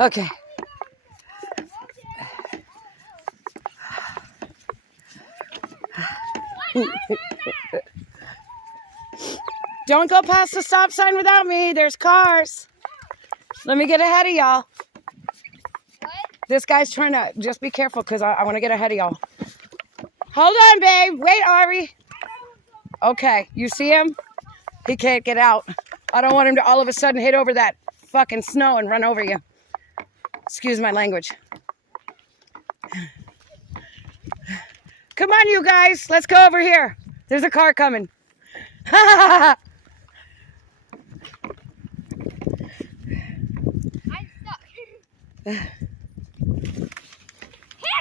Okay. Don't go past the stop sign without me. There's cars. Let me get ahead of y'all. What? This guy's trying to, just be careful because I want to get ahead of y'all. Hold on, babe. Wait, Ari. Okay, you see him? He can't get out. I don't want him to all of a sudden hit over that fucking snow and run over you. Excuse my language. Come on, you guys. Let's go over here. There's a car coming. I'm stuck. Heck,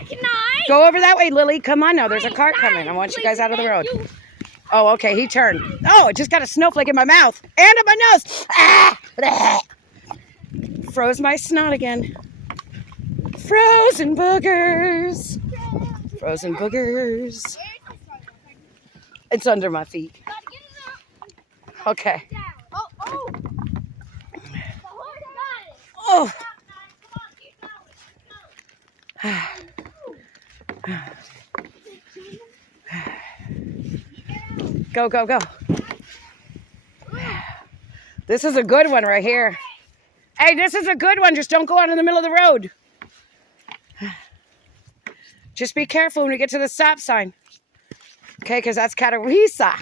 nice. Go over that way, Lily. Come on now. There's a car coming. I want you guys out of the road. Oh, okay. He turned. Oh, it just got a snowflake in my mouth and in my nose. Ah! Froze my snot again. Frozen boogers. Frozen boogers. It's under my feet. Okay. Oh. Go, go, go. This is a good one right here. Hey, this is a good one. Just don't go out in the middle of the road. Just be careful when we get to the stop sign. Okay, because that's Catawissa.